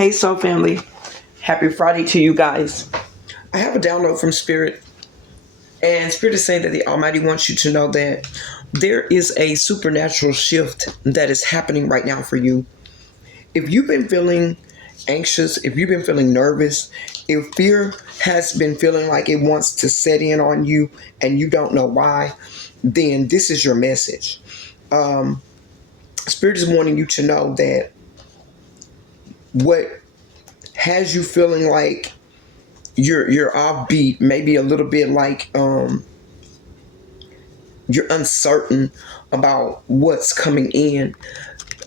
Hey, Soul Family. Happy Friday to you guys. I have a download from Spirit, and Spirit is saying that the Almighty wants you to know that there is a supernatural shift that is happening right now for you. If you've been feeling anxious, if you've been feeling nervous, if fear has been feeling like it wants to set in on you and you don't know why, then this is your message. Spirit is wanting you to know that what has you feeling like you're offbeat, maybe a little bit like you're uncertain about what's coming in.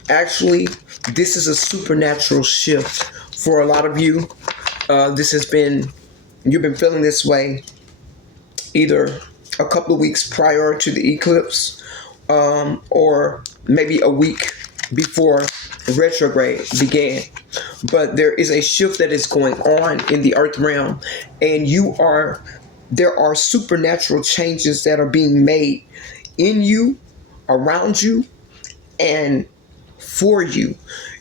Actually, this is a supernatural shift for a lot of you. This has been You've been feeling this way either a couple of weeks prior to the eclipse, or maybe a week before retrograde began. But there is a shift that is going on in the earth realm, and there are supernatural changes that are being made in you, around you, and for you.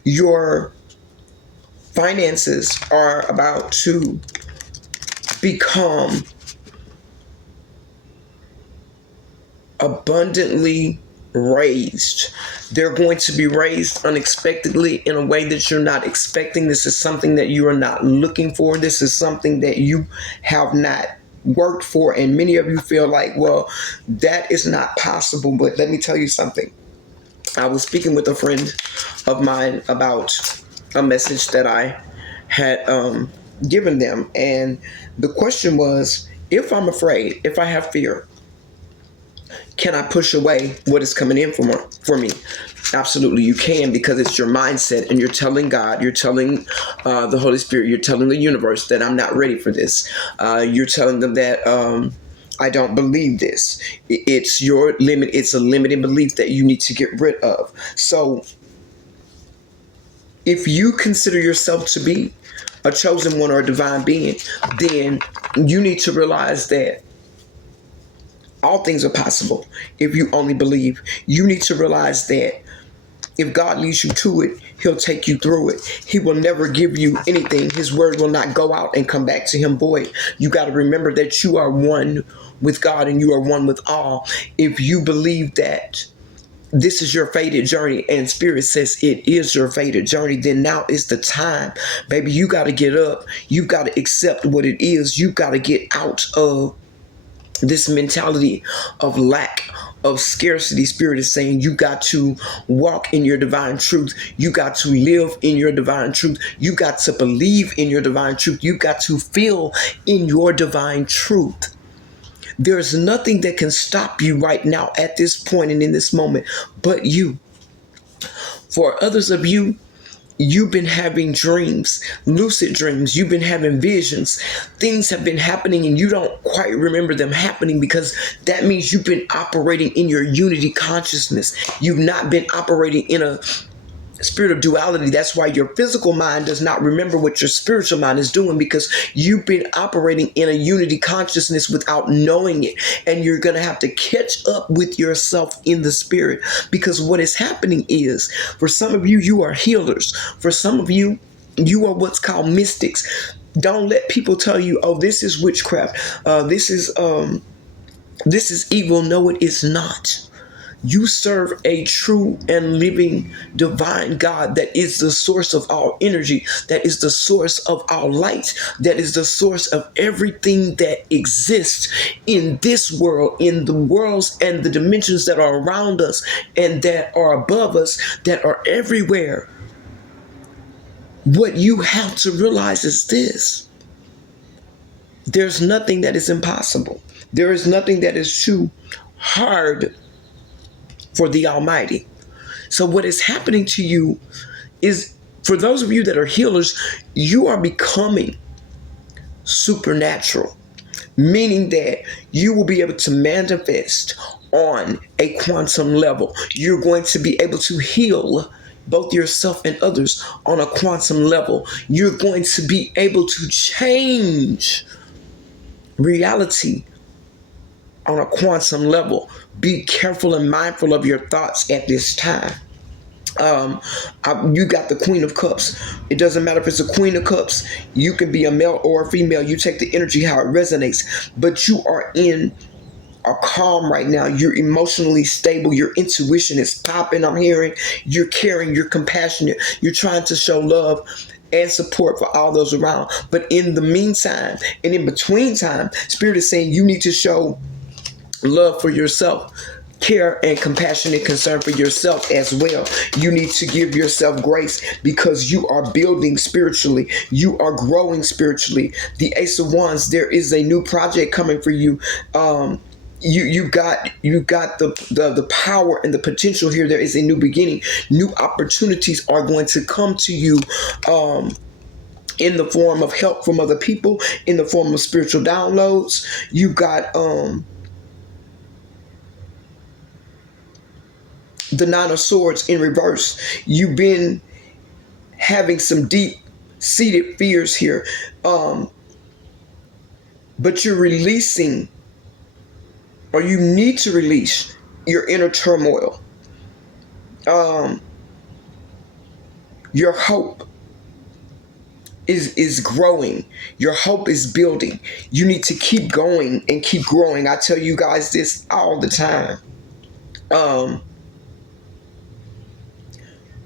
Your finances are about to become abundantly raised. They're going to be raised unexpectedly in a way that you're not expecting. This is something that you are not looking for. This is something that you have not worked for. And many of you feel like, well, that is not possible. But let me tell you something. I was speaking with a friend of mine about a message that I had given them. And the question was, if I'm afraid, if I have fear, can I push away what is coming in for me? Absolutely, you can, because it's your mindset, and you're telling God, you're telling the Holy Spirit, you're telling the universe that I'm not ready for this. You're telling them that I don't believe this. It's your limit. It's a limiting belief that you need to get rid of. So if you consider yourself to be a chosen one or a divine being, then you need to realize that all things are possible if you only believe. You need to realize that if God leads you to it, He'll take you through it. He will never give you anything. His word will not go out and come back to Him void. You got to remember that you are one with God and you are one with all. If you believe that this is your fated journey, and Spirit says it is your fated journey, then now is the time. Baby, you got to get up. You got to accept what it is. You got to get out of this mentality of lack, of scarcity. Spirit is saying you got to walk in your divine truth. You got to live in your divine truth. You got to believe in your divine truth. You got to feel in your divine truth. There's nothing that can stop you right now at this point and in this moment but you. For others of you, you've been having dreams, lucid dreams. You've been having visions. Things have been happening and you don't quite remember them happening, because that means you've been operating in your unity consciousness. You've not been operating in a spirit of duality. That's why your physical mind does not remember what your spiritual mind is doing, because you've been operating in a unity consciousness without knowing it. And you're going to have to catch up with yourself in the spirit, because what is happening is, for some of you, you are healers. For some of you, you are what's called mystics. Don't let people tell you, oh, this is witchcraft. This is evil. No, it is not. You serve a true and living divine God that is the source of all energy, that is the source of all light, that is the source of everything that exists in this world, in the worlds and the dimensions that are around us and that are above us, that are everywhere. What you have to realize is this: there's nothing that is impossible. There is nothing that is too hard for the Almighty. So what is happening to you is, for those of you that are healers, you are becoming supernatural, meaning that you will be able to manifest on a quantum level. You're going to be able to heal both yourself and others on a quantum level. You're going to be able to change reality on a quantum level. Be careful and mindful of your thoughts at this time. You got the Queen of Cups. It doesn't matter if it's a Queen of Cups. You can be a male or a female. You take the energy how it resonates. But you are in a calm right now. You're emotionally stable. Your intuition is popping. I'm hearing you're caring. You're compassionate. You're trying to show love and support for all those around. But in the meantime and in between time, Spirit is saying you need to show love for yourself, care and compassion and concern for yourself as well. You need to give yourself grace because you are building spiritually. You are growing spiritually. The Ace of Wands, there is a new project coming for you. You got the power and the potential here. There is a new beginning. New opportunities are going to come to you. In the form of help from other people, in the form of spiritual downloads. You got the Nine of Swords in reverse. You've been having some deep seated fears here, but you're releasing, or you need to release your inner turmoil. Your hope is growing. Your hope is building. You need to keep going and keep growing. I tell you guys this all the time.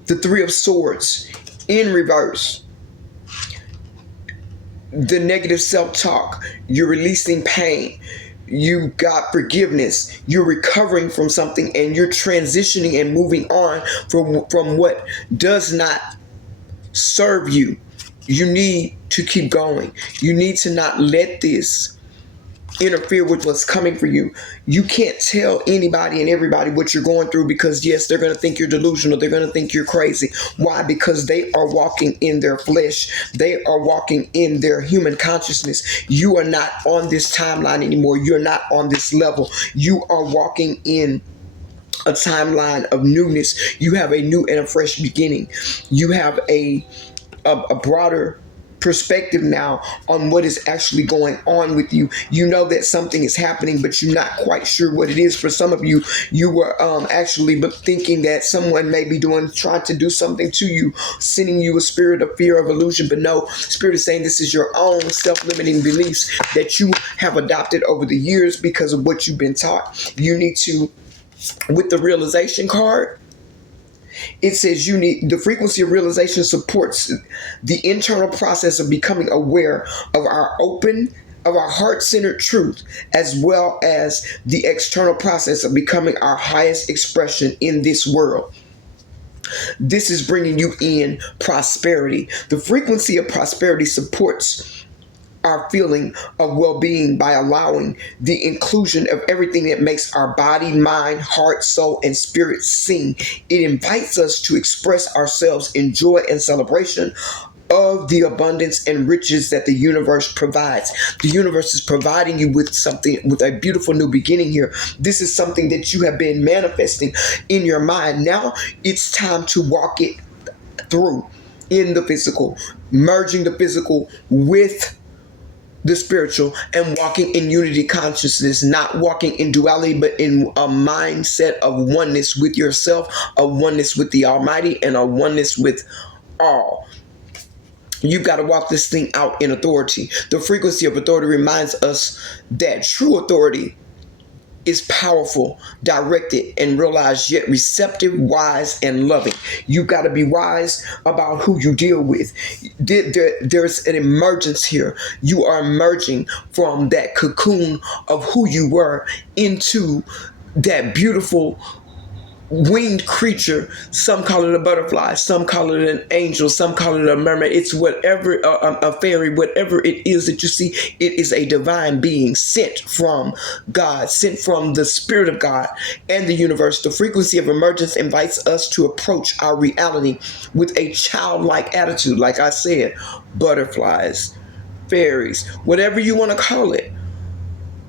The Three of Swords in reverse. The negative self-talk. You're releasing pain. You got forgiveness. You're recovering from something and you're transitioning and moving on from what does not serve you. You need to keep going. You need to not let this interfere with what's coming for you. You can't tell anybody and everybody what you're going through because yes, they're going to think you're delusional. They're going to think you're crazy. Why? Because they are walking in their flesh. They are walking in their human consciousness. You are not on this timeline anymore. You're not on this level. You are walking in a timeline of newness. You have a new and a fresh beginning. You have a broader perspective now on what is actually going on with you. You know that something is happening, but you're not quite sure what it is. For some of you, you were actually but thinking that someone may be trying to do something to you, sending you a spirit of fear, of illusion. But no, Spirit is saying this is your own self-limiting beliefs that you have adopted over the years because of what you've been taught. You need to, with the realization card, it says you need the frequency of realization supports the internal process of becoming aware of our heart-centered truth, as well as the external process of becoming our highest expression in this world. This is bringing you in prosperity. The frequency of prosperity supports our feeling of well-being by allowing the inclusion of everything that makes our body, mind, heart, soul, and spirit sing. It invites us to express ourselves in joy and celebration of the abundance and riches that the universe provides. The universe is providing you with something, with a beautiful new beginning here. This is something that you have been manifesting in your mind. Now it's time to walk it through in the physical, merging the physical with the spiritual and walking in unity consciousness, not walking in duality, but in a mindset of oneness with yourself, a oneness with the Almighty, and a oneness with all. You've got to walk this thing out in authority. The frequency of authority reminds us that true authority is powerful, directed, and realized, yet receptive, wise, and loving. You got to be wise about who you deal with. There's an emergence here. You are emerging from that cocoon of who you were into that beautiful winged creature. Some call it a butterfly, some call it an angel, some call it a mermaid. It's whatever, a fairy, whatever it is that you see. It is a divine being sent from God, sent from the Spirit of God and the universe. The frequency of emergence invites us to approach our reality with a childlike attitude. Like I said, butterflies, fairies, whatever you want to call it.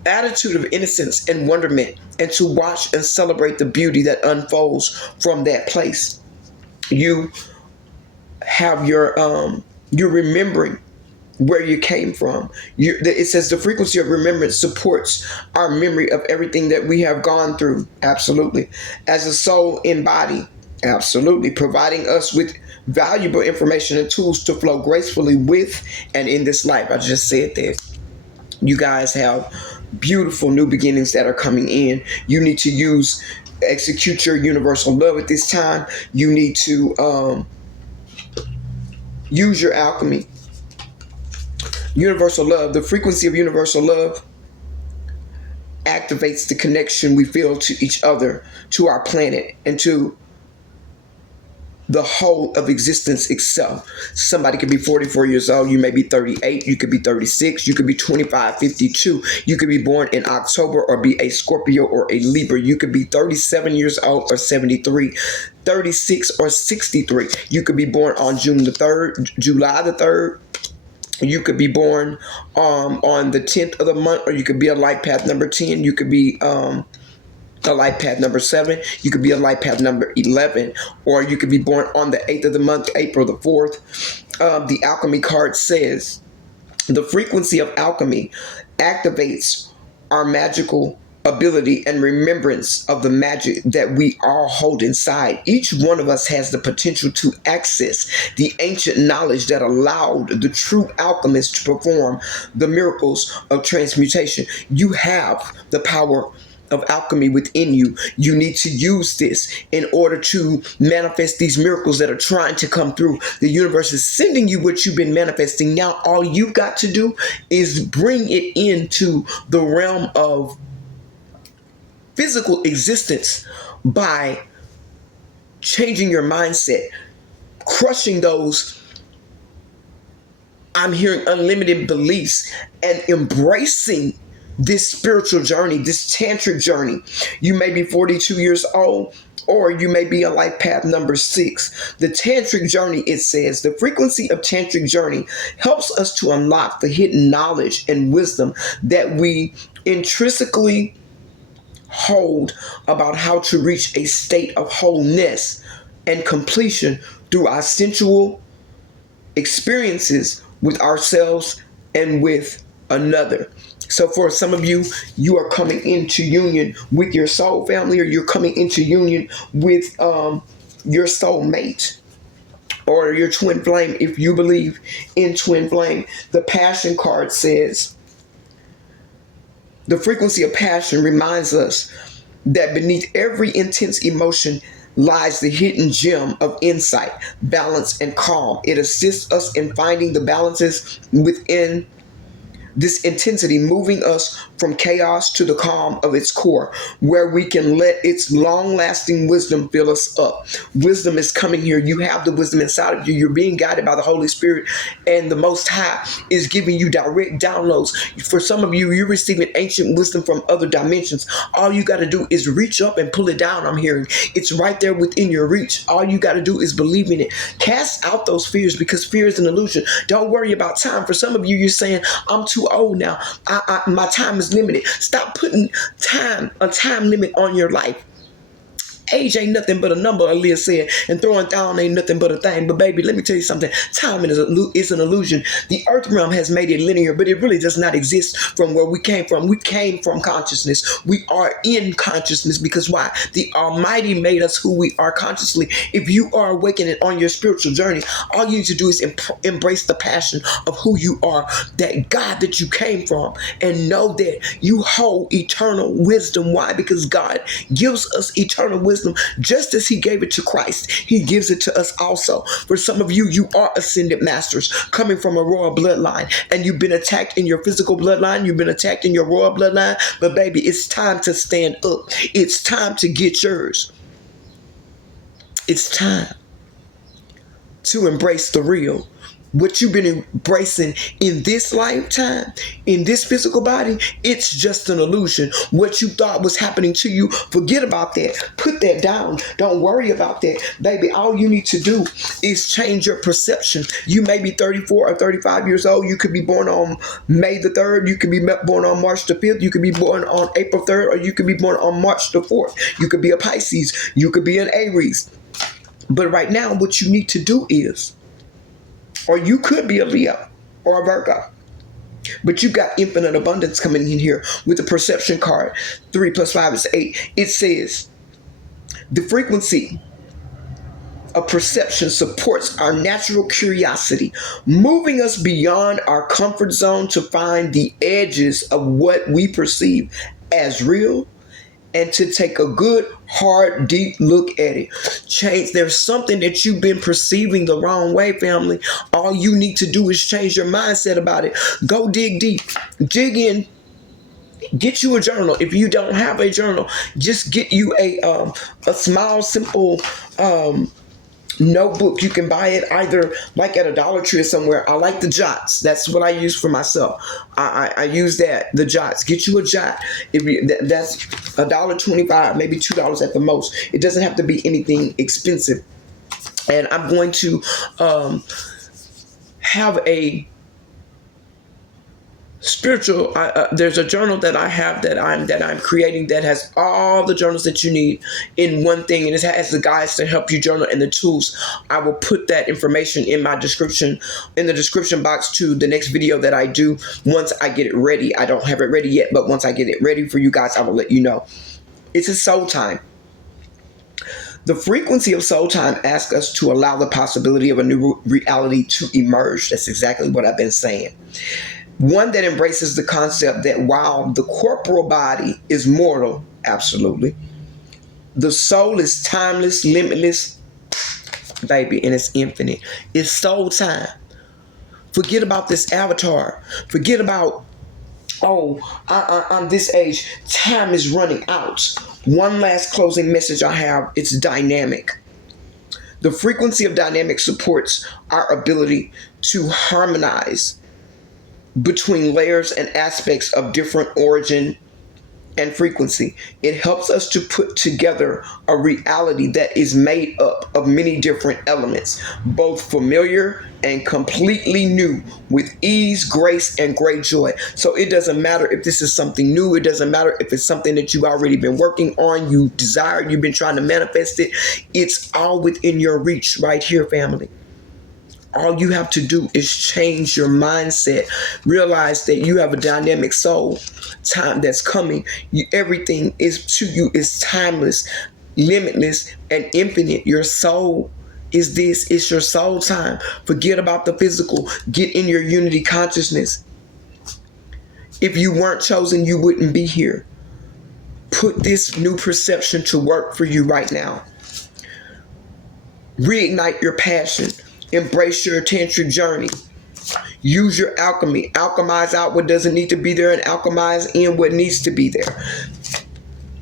Attitude of innocence and wonderment, and to watch and celebrate the beauty that unfolds from that place. You have you're remembering where you came from. It says the frequency of remembrance supports our memory of everything that we have gone through. Absolutely. As a soul in body, Absolutely. Providing us with valuable information and tools to flow gracefully with and in this life. I just said that. You guys have beautiful new beginnings that are coming in. You need to execute your universal love at this time. You need to use your alchemy. Universal love, the frequency of universal love activates the connection we feel to each other, to our planet, and to the whole of existence itself. Somebody could be 44 years old. You may be 38. You could be 36. You could be 25, 52. You could be born in October or be a Scorpio or a Libra. You could be 37 years old or 73, 36 or 63. You could be born on June the 3rd, July the 3rd. You could be born on the 10th of the month, or you could be a light path number 10. You could be a light path number 7. You could be a light path number 11, or you could be born on the 8th of the month, April the 4th. The alchemy card says the frequency of alchemy activates our magical ability and remembrance of the magic that we all hold inside. Each one of us has the potential to access the ancient knowledge that allowed the true alchemist to perform the miracles of transmutation. You have the power of alchemy within you. You need to use this in order to manifest these miracles that are trying to come through. The universe is sending you what you've been manifesting. Now all you've got to do is bring it into the realm of physical existence by changing your mindset, crushing those, I'm hearing, unlimited beliefs, and embracing this spiritual journey, this tantric journey. You may be 42 years old, or you may be a life path number 6. The tantric journey, it says, the frequency of tantric journey helps us to unlock the hidden knowledge and wisdom that we intrinsically hold about how to reach a state of wholeness and completion through our sensual experiences with ourselves and with another. So for some of you, you are coming into union with your soul family, or you're coming into union with your soul mate or your twin flame, if you believe in twin flame. The passion card says the frequency of passion reminds us that beneath every intense emotion lies the hidden gem of insight, balance, and calm. It assists us in finding the balances within this intensity, moving us from chaos to the calm of its core, where we can let its long-lasting wisdom fill us up. Wisdom is coming here. You have the wisdom inside of you. You're being guided by the Holy Spirit, and the Most High is giving you direct downloads. For some of you, you're receiving ancient wisdom from other dimensions. All you got to do is reach up and pull it down. I'm hearing it's right there within your reach. All you got to do is believe in it. Cast out those fears, because fear is an illusion. Don't worry about time. For some of you, you're saying, I'm too old now. My time is limited. Stop putting a time limit on your life. Age ain't nothing but a number, Aaliyah said, and throwing down ain't nothing but a thing. But baby, let me tell you something. Time is an illusion. The earth realm has made it linear, but it really does not exist from where we came from. We came from consciousness. We are in consciousness, because why? The Almighty made us who we are consciously. If you are awakening on your spiritual journey, all you need to do is embrace the passion of who you are, that God that you came from, and know that you hold eternal wisdom. Why? Because God gives us eternal wisdom. Just as he gave it to Christ, he gives it to us also. For some of you, you are ascended masters coming from a royal bloodline, and you've been attacked in your physical bloodline. You've been attacked in your royal bloodline. But baby, it's time to stand up. It's time to get yours. It's time to embrace the real. What you've been embracing in this lifetime, in this physical body, it's just an illusion. What you thought was happening to you, forget about that. Put that down. Don't worry about that. Baby, all you need to do is change your perception. You may be 34 or 35 years old. You could be born on May the 3rd. You could be born on March the 5th. You could be born on April 3rd, or you could be born on March the 4th. You could be a Pisces. You could be an Aries. But right now, what you need to do is, or you could be a Leo or a Virgo, but you got infinite abundance coming in here with the perception card. 3 + 5 is 8. It says the frequency of perception supports our natural curiosity, moving us beyond our comfort zone to find the edges of what we perceive as real and to take a good, hard, deep look at it. Change. There's something that you've been perceiving the wrong way, family. All you need to do is change your mindset about it. Go dig deep. Dig in. Get you a journal. If you don't have a journal, just get you a small, simple notebook. You can buy it either like at a Dollar Tree or somewhere. I like the Jots. That's what I use for myself. I use that, the Jots. Get you a Jot. If you, that's $1.25, maybe $2 at the most. It doesn't have to be anything expensive. And I'm going to have a spiritual there's a journal that I have that I'm creating that has all the journals that you need in one thing, and it has the guides to help you journal and the tools. I will put that information in my description, in the description box to the next video that I do once I get it ready. I don't have it ready yet, but once I get it ready for you guys, I will let you know. It's a soul time. The frequency of soul time asks us to allow the possibility of a new reality to emerge. That's exactly what I've been saying. One that embraces the concept that while the corporal body is mortal, absolutely, the soul is timeless, limitless, baby, and it's infinite. It's soul time. Forget about this avatar. Forget about, I'm this age. Time is running out. One last closing message I have. It's dynamic. The frequency of dynamic supports our ability to harmonize between layers and aspects of different origin and frequency. It helps us to put together a reality that is made up of many different elements, both familiar and completely new, with ease, grace, and great joy. So it doesn't matter if this is something new. It doesn't matter if it's something that you've already been working on, you desire, you've been trying to manifest it. It's all within your reach right here, family. All you have to do is change your mindset. Realize that you have a dynamic soul. Time that's coming. Everything is to you is timeless, limitless, and infinite. Your soul is this. It's your soul time. Forget about the physical. Get in your unity consciousness. If you weren't chosen, you wouldn't be here. Put this new perception to work for you right now. Reignite your passion. Embrace your tantric journey. Use your alchemy. Alchemize out what doesn't need to be there and alchemize in what needs to be there.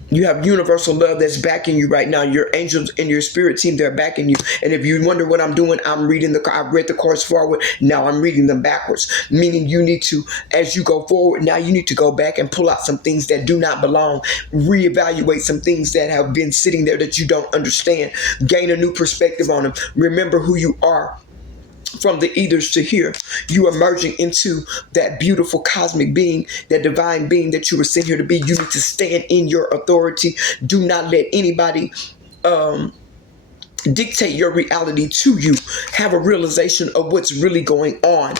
You have universal love that's backing you right now. Your angels and your spirit team, they're backing you. And if you wonder what I'm doing, I've read the cards forward. Now I'm reading them backwards. Meaning you need to, as you go forward, now you need to go back and pull out some things that do not belong. Reevaluate some things that have been sitting there that you don't understand. Gain a new perspective on them. Remember who you are. From the ethers to here, you are merging into that beautiful cosmic being, that divine being that you were sent here to be. You need to stand in your authority. Do not let anybody dictate your reality to you. Have a realization of what's really going on.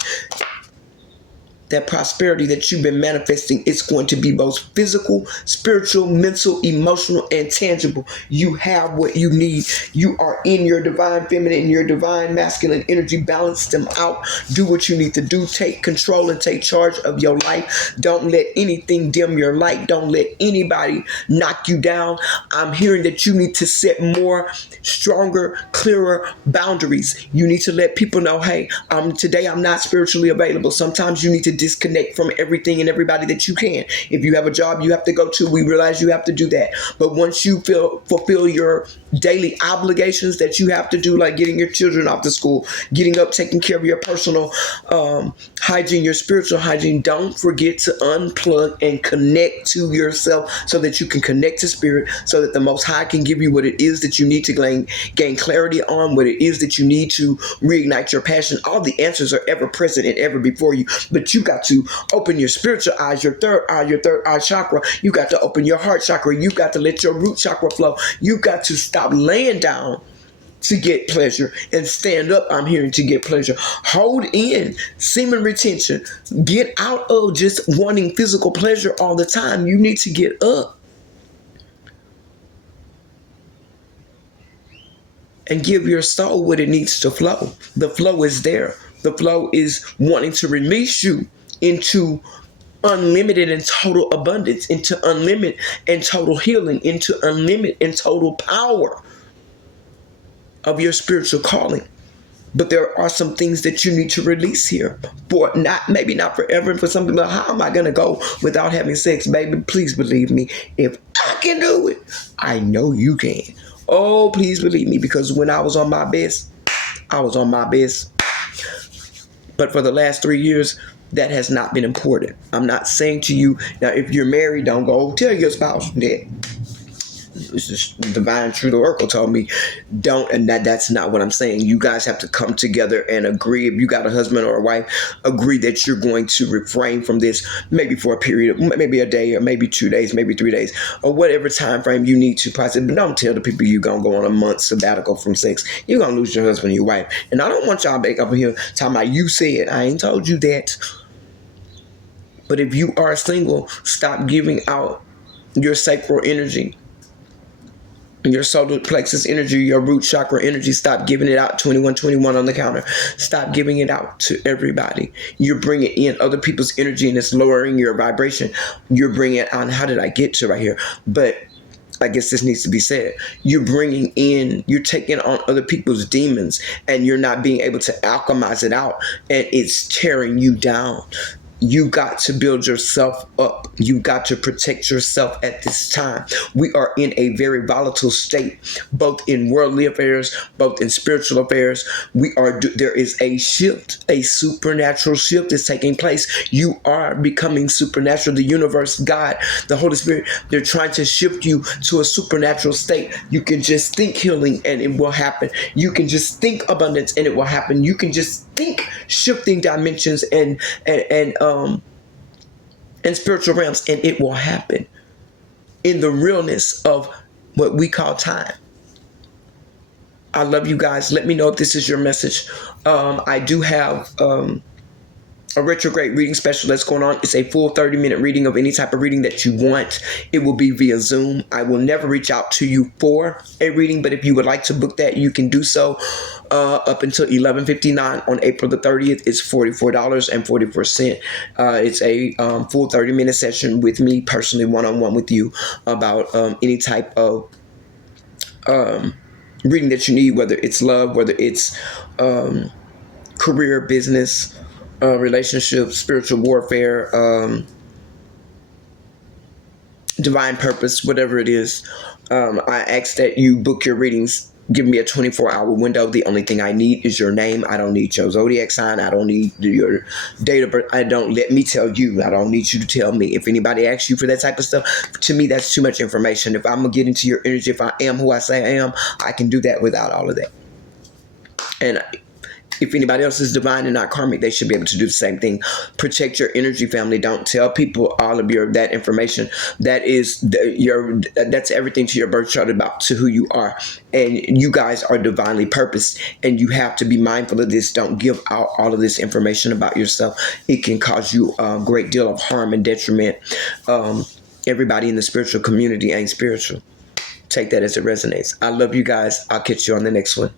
That prosperity that you've been manifesting, it's going to be both physical, spiritual, mental, emotional, and tangible. You have what you need. You are in your divine feminine, your divine masculine energy. Balance them out. Do what you need to do. Take control and take charge of your life. Don't let anything dim your light. Don't let anybody knock you down. I'm hearing that you need to set more stronger, clearer boundaries. You need to let people know, hey, today I'm not spiritually available. Sometimes you need to disconnect from everything and everybody that you can. If you have a job you have to go to, we realize you have to do that. But once you fulfill your daily obligations that you have to do, like getting your children off to school, getting up, taking care of your personal hygiene, your spiritual hygiene, don't forget to unplug and connect to yourself so that you can connect to spirit, so that the Most High can give you what it is that you need to gain clarity on, what it is that you need to reignite your passion. All the answers are ever present and ever before you, but you got to open your spiritual eyes, your third eye chakra. You got to open your heart chakra. You got to let your root chakra flow. You got to stop laying down to get pleasure and stand up, I'm hearing, to get pleasure. Hold in semen retention. Get out of just wanting physical pleasure all the time. You need to get up. and give your soul what it needs to flow. The flow is there. The flow is wanting to release you into unlimited and total abundance, into unlimited and total healing, into unlimited and total power of your spiritual calling. But there are some things that you need to release here. For not, maybe not forever. And for some people, how am I going to go without having sex? Baby, please believe me. If I can do it, I know you can. Oh, please believe me. Because when I was on my best, I was on my best. But for the last 3 years, that has not been important. I'm not saying to you, now if you're married, don't go tell your spouse that. This is divine truth. Oracle told me don't, and that's not what I'm saying. You guys have to come together and agree. If you got a husband or a wife, agree that you're going to refrain from this, maybe for a period, maybe a day, or maybe 2 days, maybe 3 days, or whatever time frame you need to process. But don't tell the people you're gonna go on a month sabbatical from sex. You're gonna lose your husband and your wife. And I don't want y'all back up here talking about you said. I ain't told you that. But if you are single, stop giving out your sacral energy, your solar plexus energy, your root chakra energy. Stop giving it out 2121 on the counter. Stop giving it out to everybody. You're bringing in other people's energy and it's lowering your vibration. You're bringing it on. How did I get to right here? But I guess this needs to be said. You're bringing in, you're taking on other people's demons and you're not being able to alchemize it out, and it's tearing you down. You got to build yourself up. You got to protect yourself at this time. We are in a very volatile state, both in worldly affairs, both in spiritual affairs. There is a shift, a supernatural shift is taking place. You are becoming supernatural. The universe, God, the Holy Spirit, they're trying to shift you to a supernatural state. You can just think healing and it will happen. You can just think abundance and it will happen. You can just think shifting dimensions and spiritual realms, and it will happen in the realness of what we call time. I love you guys. Let me know if this is your message. I do have a retrograde reading special that's going on. It's a full 30-minute reading of any type of reading that you want. It will be via Zoom. I will never reach out to you for a reading, but if you would like to book that, you can do so up until 11:59 on April the 30th. It's $44.44. It's a full 30-minute session with me personally, one-on-one with you about any type of reading that you need, whether it's love, whether it's career, business, relationships, spiritual warfare, divine purpose, whatever it is. I ask that you book your readings. Give me a 24-hour window. The only thing I need is your name. I don't need your zodiac sign. I don't need your date of birth. Let me tell you. I don't need you to tell me. If anybody asks you for that type of stuff, to me, that's too much information. If I'm going to get into your energy, if I am who I say I am, I can do that without all of that. And if anybody else is divine and not karmic, they should be able to do the same thing. Protect your energy, family. Don't tell people all of that information. That's everything to your birth chart about to who you are. And you guys are divinely purposed, and you have to be mindful of this. Don't give out all of this information about yourself. It can cause you a great deal of harm and detriment. Everybody in the spiritual community ain't spiritual. Take that as it resonates. I love you guys. I'll catch you on the next one.